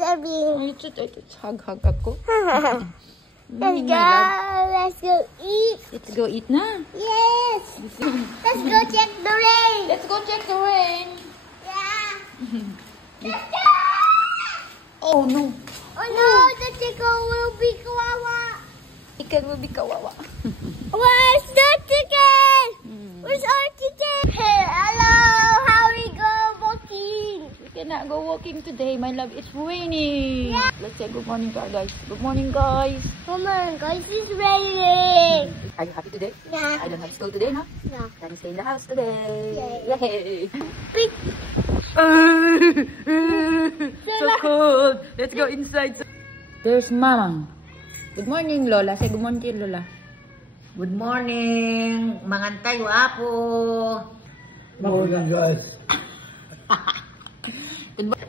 Daddy. It's hug ako. Let's go. Let's go eat. Let's go eat na. Yes. Let's go check the rain. Let's go check the rain. Yeah. Let's go. Oh no. Oh no, the chicken will be kawawa. Chicken will be kawawa. Where's the chicken? Where's our chicken? Hey, hello. How we go walking? We cannot go walking today, my love. It's raining. Yeah. Let's say good morning to our guys. Good morning, guys. Come on, guys, it's raining. Are you happy today? Yeah. I don't have school today, no? Yeah. Can stay in the house today. Yay. Yay. Big. So cold. Let's go inside. There's Mama. Good morning, Lola. Say good morning to Lola. Good morning, mangantay wapo. Morning, guys.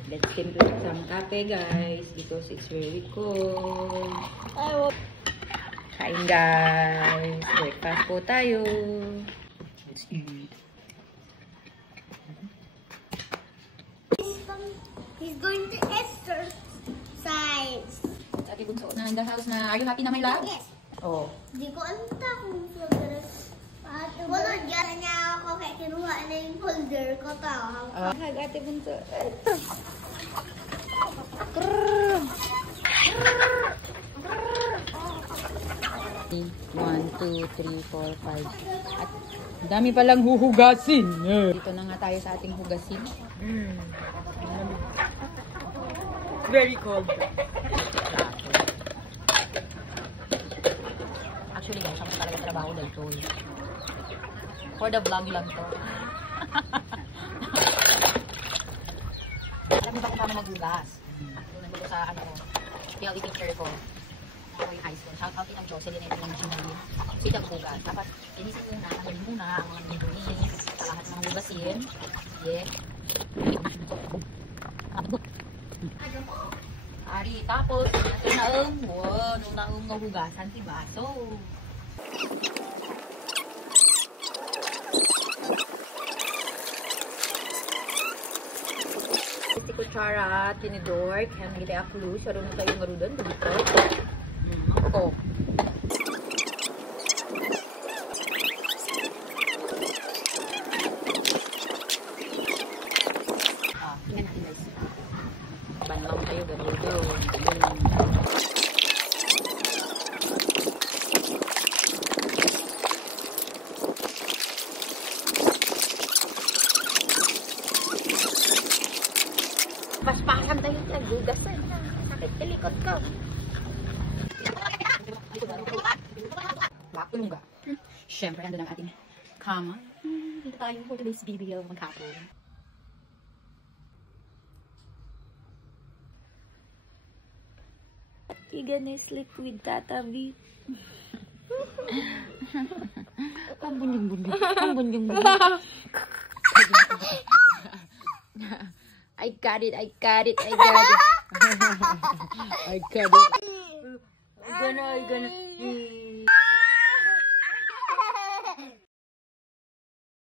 Let's simply some cafe, guys, because it's very cold. Kain, guys. Breakfast po tayo. Let's eat. He's going to exercise. Ate Bunso na in the house na. Are you happy na, my love? Yes. Oh. Di ko alam kung wala dyan niya ako kaya kinuha na yung folder ko tao. Hag, Ate Bunso. 1, 2, 3, 4, 5. At dami palang huhugasin. Dito na nga tayo sa ating hugasin. Very cold. Actually guys, ako talaga trabaho dito. For the vlog lang to. Alam mo ba kung paano maghugas? Nandito sa PLE teacher ko. Ako yung high school. Shout out kitang Jocelyn ito yung Gina. Sitang hugas. Dapat inisip muna, tanggalin muna ang mga nilinis sa lahat ng mga hugasin. Yeah. Ari, tapos, nung naong nahugasan si Baso. Si Kuchara, tinidor, kaya nagitay akulu, siya rin tayo marudan, dito. Ako. Tingnan natin guys. Banlang tayo, gano'n. Mas parang tayo naghugasan na. Sakit sa likod ko. Wakulong ka. Siyempre, nandun ang ating kama. Dito tayo for today's video maghapon. You gonna sleep with Tata B? Ang bunjing-bunjing. Ang bunjing-bunjing. I got it. I got it. I got it. I got it. I'm gonna